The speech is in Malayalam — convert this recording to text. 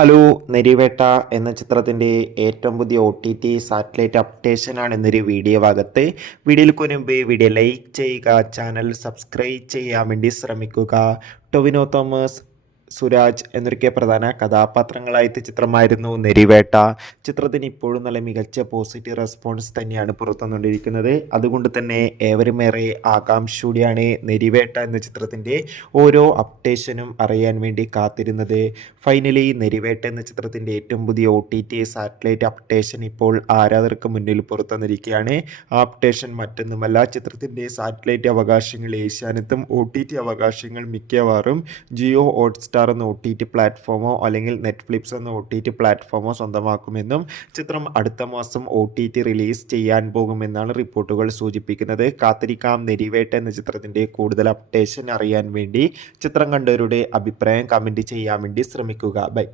ഹലോ നെരിവേട്ട എന്ന ചിത്രത്തിൻ്റെ ഏറ്റവും പുതിയ OTT സാറ്റലൈറ്റ് അപ്ഡേഷനാണ് ഇന്നൊരു വീഡിയോ ഭാഗത്ത്. വീഡിയോയിൽ മുൻപ് വീഡിയോ ലൈക്ക് ചെയ്യുക, ചാനൽ സബ്സ്ക്രൈബ് ചെയ്യാൻ വേണ്ടി ശ്രമിക്കുക. ടൊവിനോ തോമസ്, സുരാജ് എന്നൊക്കെ പ്രധാന കഥാപാത്രങ്ങളായിട്ട് ചിത്രമായിരുന്നു നെരിവേട്ട. ചിത്രത്തിന് ഇപ്പോഴും നല്ല മികച്ച പോസിറ്റീവ് റെസ്പോൺസ് തന്നെയാണ് പുറത്തുവന്നുകൊണ്ടിരിക്കുന്നത്. അതുകൊണ്ട് തന്നെ ഏവരുമേറെ ആകാംക്ഷയോടെയാണ് നെരിവേട്ട എന്ന ചിത്രത്തിൻ്റെ ഓരോ അപ്ഡേഷനും അറിയാൻ വേണ്ടി കാത്തിരുന്നത്. ഫൈനലി നെരിവേട്ട എന്ന ചിത്രത്തിൻ്റെ ഏറ്റവും പുതിയ OTT സാറ്റലൈറ്റ് അപ്ഡേഷൻ ഇപ്പോൾ ആരാധകർക്ക് മുന്നിൽ പുറത്തുവന്നിരിക്കുകയാണ്. ആ അപ്ഡേഷൻ മറ്റൊന്നുമല്ല, ചിത്രത്തിൻ്റെ സാറ്റലൈറ്റ് അവകാശങ്ങൾ ഏഷ്യാനെറ്റും OTT അവകാശങ്ങൾ മിക്കവാറും ജിയോ ഹോട്ട്സ്റ്റാർ എന്ന OTT പ്ലാറ്റ്ഫോമോ അല്ലെങ്കിൽ നെറ്റ്ഫ്ലിക്സ് എന്ന OTT പ്ലാറ്റ്ഫോമോ സ്വന്തമാക്കുമെന്നും ചിത്രം അടുത്ത മാസം OTT റിലീസ് ചെയ്യാൻ പോകുമെന്നാണ് റിപ്പോർട്ടുകൾ സൂചിപ്പിക്കുന്നത്. കാത്തിരിക്കാം നെരിവേട്ട എന്ന ചിത്രത്തിൻ്റെ കൂടുതൽ അപ്ഡേഷൻ അറിയാൻ വേണ്ടി. ചിത്രം കണ്ടവരുടെ അഭിപ്രായം കമൻറ്റ് ചെയ്യാൻ വേണ്ടി ശ്രമിക്കുക. ബൈ.